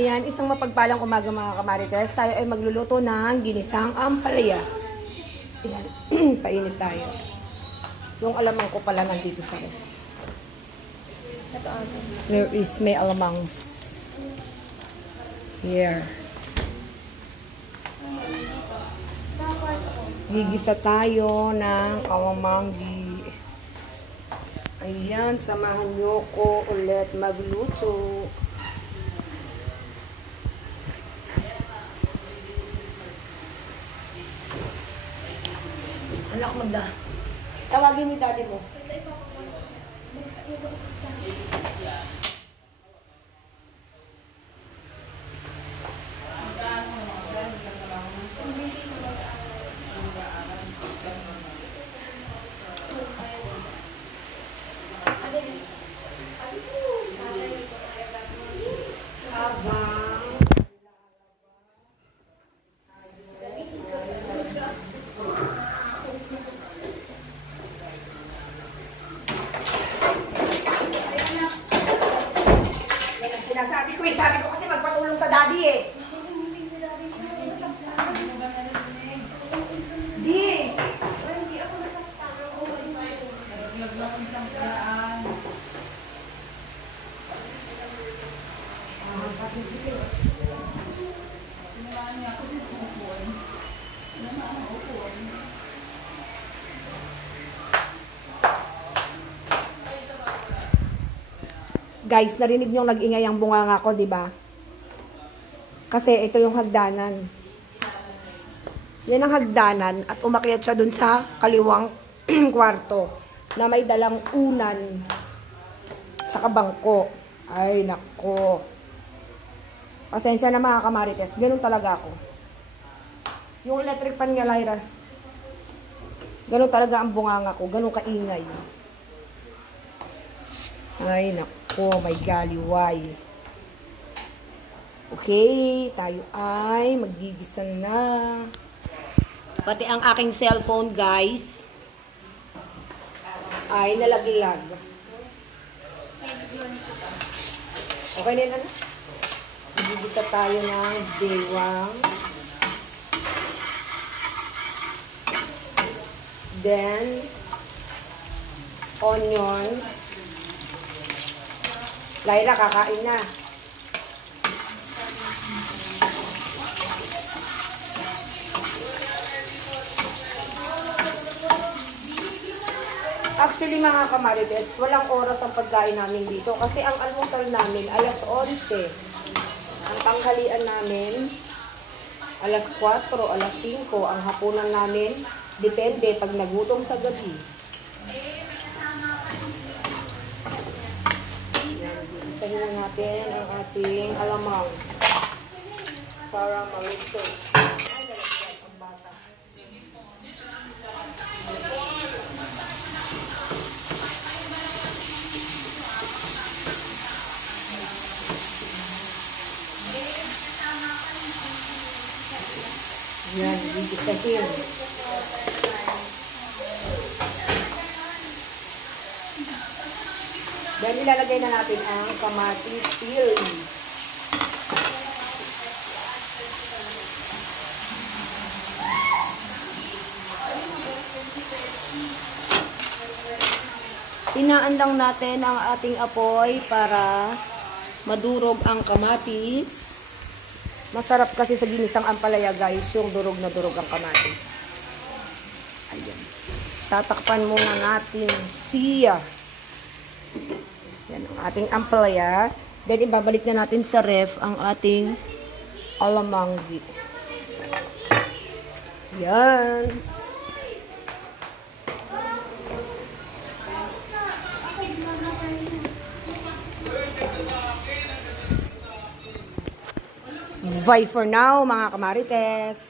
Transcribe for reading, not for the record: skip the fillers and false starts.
Ayan, isang mapagpalang umaga mga kamarites. Tayo ay magluluto ng ginisang ampalaya. Ayan, painit tayo. Yung alamang ko pala nandito sa ref. Where is my alamangs? Here. Gigisa tayo ng kawamanggi. Ayan, samahan nyo ko ulit magluto. Anak magda. Tawagin ni daddy mo. Sabi ko kasi magpatulong sa daddy eh. Di. Hindi ako nasaktan. Naglag lang isang paraan. Kasi dito. Pinamaan niya ako sa upuan. Pinamaan ang upuan. Guys, narinig niyo nag-ingay ang bunganga ko, di ba? Kasi ito yung hagdanan. Yan ang hagdanan at umakyat siya dun sa kaliwang kwarto na may dalang unan sa bangko. Ay, nako. Pasensya na mga kamarites. Ganun talaga ako. Yung electric pan niya, Lyra. Ganun talaga ang bunganga ko. Ganun kaingay. Ay, nako. Oh, may galiway. Okay, tayo ay magigisa na. Pati ang aking cellphone, guys, ay nalaglag. Okay na yun, magigisa tayo ng bewang. Then, onion. Lyra, kakain na. Actually mga kamarites, walang oras ang pagkain namin dito kasi ang almusal namin alas 11. Ang tanghalian namin alas 4, alas 5. Ang hapunan namin depende pag nagutom sa gabi. Isahin na natin ang ating alamang para maluto. Ay, nalagyan ang bata. Yan, gigisahin. Then, ilalagay na natin ang kamatis sili. Hinaan lang natin ang ating apoy para madurog ang kamatis. Masarap kasi sa ginisang ampalaya, guys, yung durog na durog ang kamatis. Ayan. Tatakpan muna natin siya. Yan ang ating ampalaya. Then, ibabalik na natin sa ref ang ating alamanggi. Yan. Bye for now, mga kamarites.